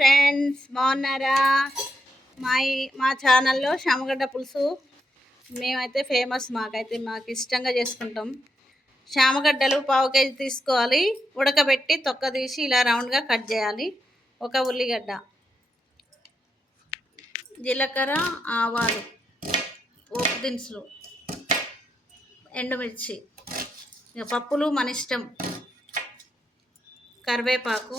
Friends, బాగున్నారా? మా మా ఛానల్లో శామగడ్డ పులుసు మేమైతే ఫేమస్. మాకు ఇష్టంగా చేసుకుంటాం. శామగడ్డలు పావు కేజీ తీసుకోవాలి. ఉడకబెట్టి తొక్క తీసి ఇలా రౌండ్గా కట్ చేయాలి. ఒక ఉల్లిగడ్డ, జీలకర్ర, ఆవాలు, పోపు దినుసులు, ఎండుమిర్చి, ఇక పప్పులు మన ఇష్టం, కరివేపాకు,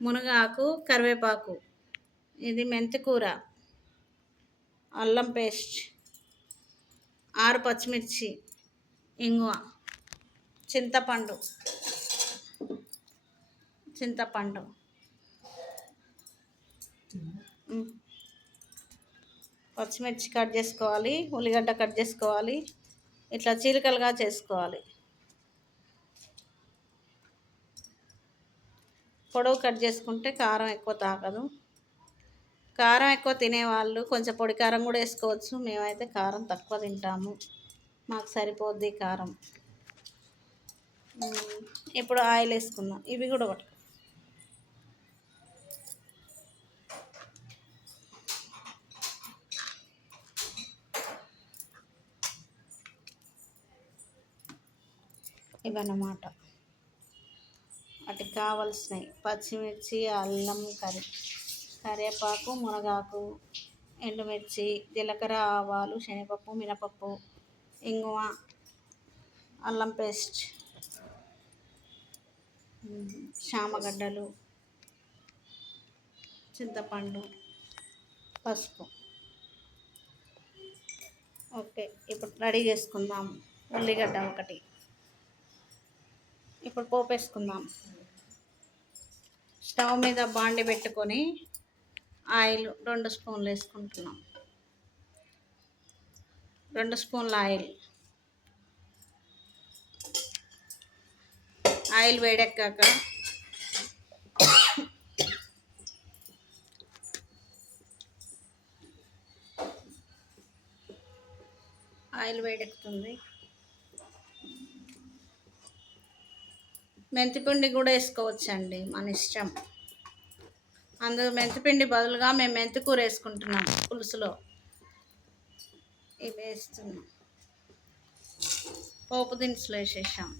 మునగాకు, కరివేపాకు, ఇది మెంతికూర, అల్లం పేస్ట్, 6 పచ్చిమిర్చి, ఇంగువ, చింతపండు పచ్చిమిర్చి కట్ చేసుకోవాలి. ఉల్లిగడ్డ కట్ చేసుకోవాలి. ఇట్లా చీలికలుగా చేసుకోవాలి. పొడవు కట్ చేసుకుంటే కారం ఎక్కువ తాకదు. కారం ఎక్కువ తినేవాళ్ళు కొంచెం పొడి కారం కూడా వేసుకోవచ్చు. మేమైతే కారం తక్కువ తింటాము, మాకు సరిపోద్ది కారం. ఇప్పుడు ఆయిల్ వేసుకుందాం. ఇవి కూడా పట్టు. ఇవన్నమాట వాటికి కావలసినవి: పచ్చిమిర్చి, అల్లం, కరివేపాకు, మునగాకు, ఎండుమిర్చి, జీలకర్ర, ఆవాలు, శనగపప్పు, మినపప్పు, ఇంగువ, అల్లం పేస్ట్, శామగడ్డలు, చింతపండు, పసుపు. ఓకే, ఇప్పుడు రెడీ చేసుకుందాం. ఉల్లిగడ్డ ఒకటి. ఇప్పుడు పోపు వేసుకుందాం. స్టవ్ మీద బాండి పెట్టుకొని ఆయిల్ 2 స్పూన్లు వేసుకుంటున్నాం. 2 స్పూన్ల ఆయిల్ వేడెక్కాక ఆయిల్ వేడెక్కుతుంది. మెంతిపిండి కూడా వేసుకోవచ్చండి, మన ఇష్టం. అందులో మెంతిపిండి బదులుగా మేము మెంతికూర వేసుకుంటున్నాం పులుసులో. ఇవి వేస్తున్నాం. పోపు దినుసులు వేసేసాం.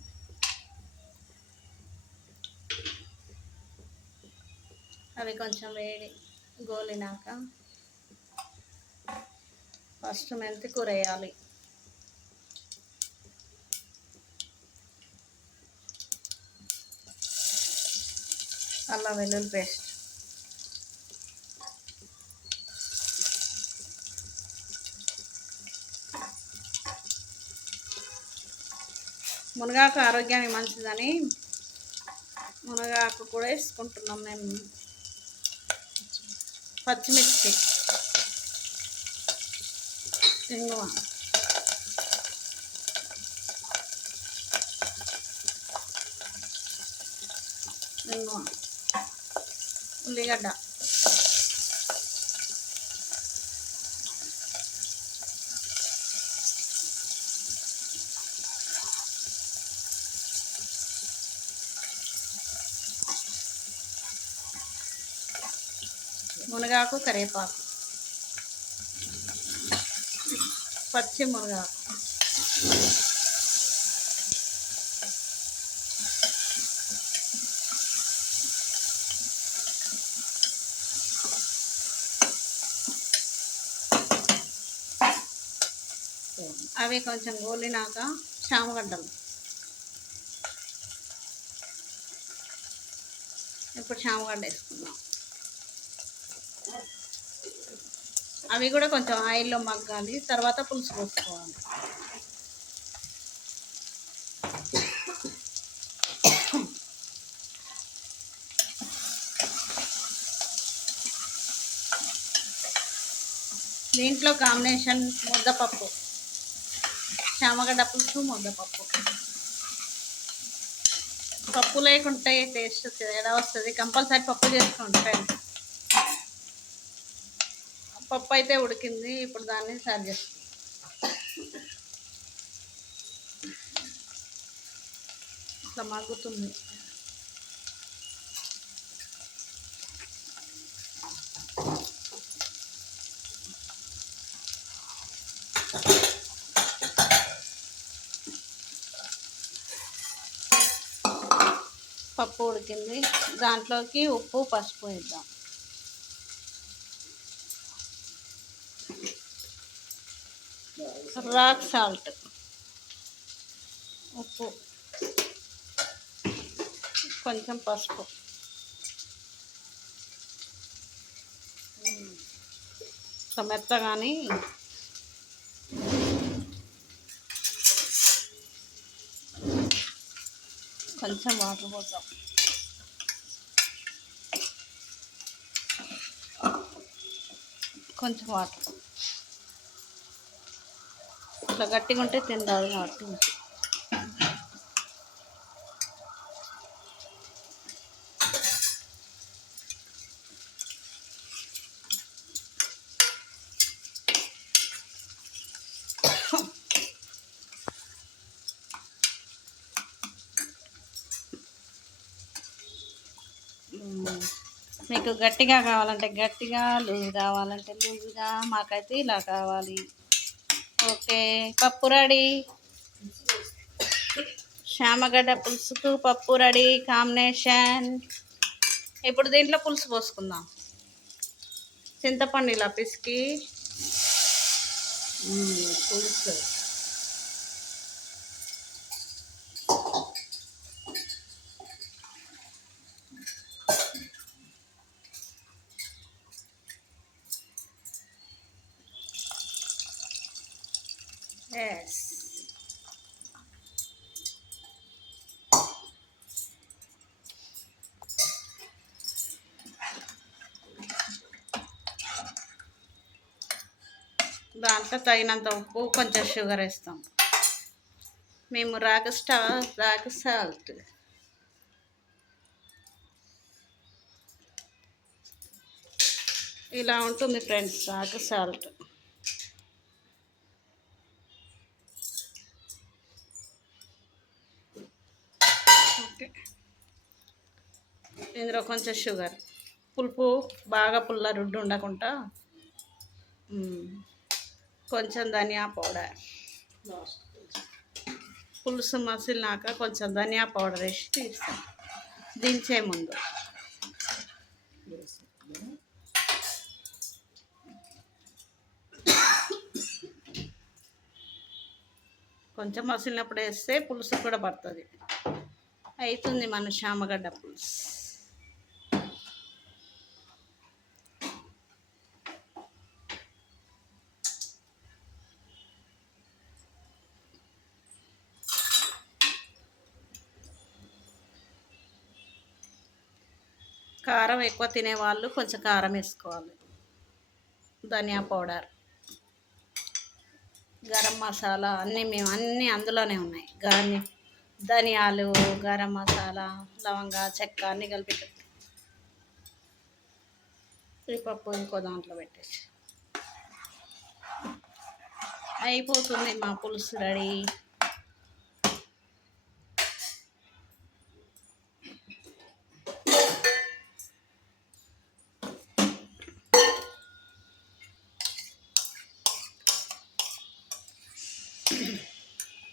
అవి కొంచెం వేడి గోలినాక ఫస్ట్ మెంతికూర వేయాలి. అల్లం వెల్లుల్లి పేస్ట్, మునగాకు ఆరోగ్యానికి మంచిదని మునగాకు కూడా వేసుకుంటున్నాం మేము. పచ్చిమిర్చి, ఇంగువ, ఉల్లిగడ్డ, మునగాకు, కరివేపాకు, పచ్చి మునగాకు, అవి కొంచెం గోలినాక శామగడ్డలు. ఇప్పుడు శామగడ్డ వేసుకుందాం. అవి కూడా కొంచెం ఆయిల్లో మగ్గాలి. తర్వాత పులుసు పోసుకోవాలి. దీంట్లో కాంబినేషన్ ముద్దపప్పు, శామగడ్డ పులుసు, ముద్దపప్పు. పప్పు లేకుంటే టేస్ట్ తేడా వస్తుంది. కంపల్సరీ పప్పు చేసుకోండి ఫ్రెండ్స్. పప్పు అయితే ఉడికింది. ఇప్పుడు దాన్ని సర్వ్ చేస్తాం. ఇట్లా మగ్గుతుంది. పప్పు ఉడికింది, దాంట్లోకి ఉప్పు పసుపు వేద్దాం. రాక్ సాల్ట్, ఉప్పు, కొంచెం పసుపు, మెత్తగాని కొంచెం వాటర్ పోద్దాం. కొంచెం వాటర్, ఇట్లా గట్టిగా ఉంటే తినరాదు కాబట్టి మీకు గట్టిగా కావాలంటే గట్టిగా, లూజ్ కావాలంటే లూజ్గా, మాకైతే ఇలా కావాలి. ఓకే, పప్పు రెడీ. శామగడ్డ పులుసుకు పప్పు రెడీ కాంబినేషన్. ఇప్పుడు దీంట్లో పులుసు పోసుకుందాం. చింతపండు ఇలా పిసికి పులుసు. ఎస్, దాంట్లో తగినంత ఉప్పు, కొంచెం షుగర్ వేస్తాం. మేము రాక్ సాల్ట్. ఇలా ఉంటుంది ఫ్రెండ్స్ రాక్ సాల్ట్. ఓకే, ఇందులో కొంచెం షుగర్, పులుపు బాగా పుల్ల రుడ్డు ఉండకుండా, కొంచెం ధనియా పౌడర్, పులుసు మసిలినాక కొంచెం ధనియా పౌడర్ వేసి తీస్తాం దించే ముందు. కొంచెం మసిలినప్పుడు వేస్తే పులుసు కూడా పడుతుంది. అవుతుంది మన శామగడ్డ పులుసు. కారం ఎక్కువ తినేవాళ్ళు కొంచెం కారం వేసుకోవాలి. ధనియా పౌడర్, గరం మసాలా అన్నీ అందులోనే ఉన్నాయి. ధనియాలు, గరం మసాలా, లవంగా, చెక్క అన్నీ కలిపి ఈ పప్పు ఇంకో దాంట్లో పెట్టేసి అయిపోతుంది మా పులుసు రెడీ.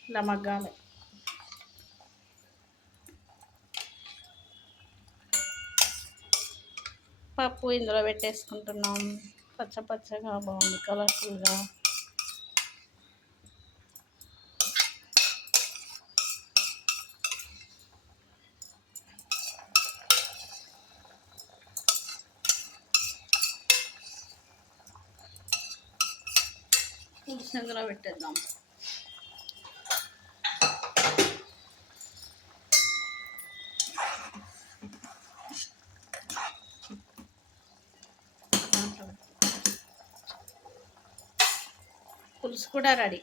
ఇలా మగ్గాలి. పప్పు ఇందులో పెట్టేసుకుంటున్నాం. పచ్చగా బాగుంది, కలర్ఫుల్గా. పులుసు ఇందులో పెట్టేద్దాం. పులుసు కూడా రెడీ.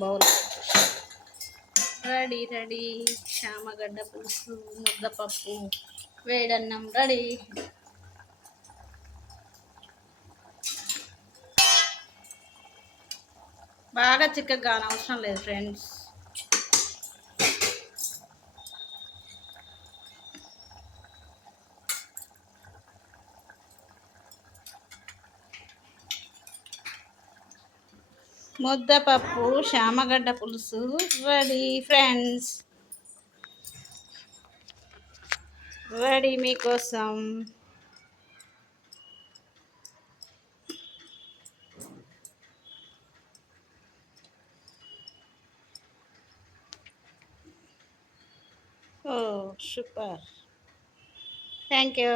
Bowl ready. శామగడ్డ పులుసు, ముద్దపప్పు. వేడన్నం రెడీ. బాగా చిక్కగా అవసరం లేదు ఫ్రెండ్స్. ముద్దపప్పు శామగడ్డ పులుసు రెడీ ఫ్రెండ్స్, రెడీ మీకోసం. ఓ సూపర్, థ్యాంక్ యూ.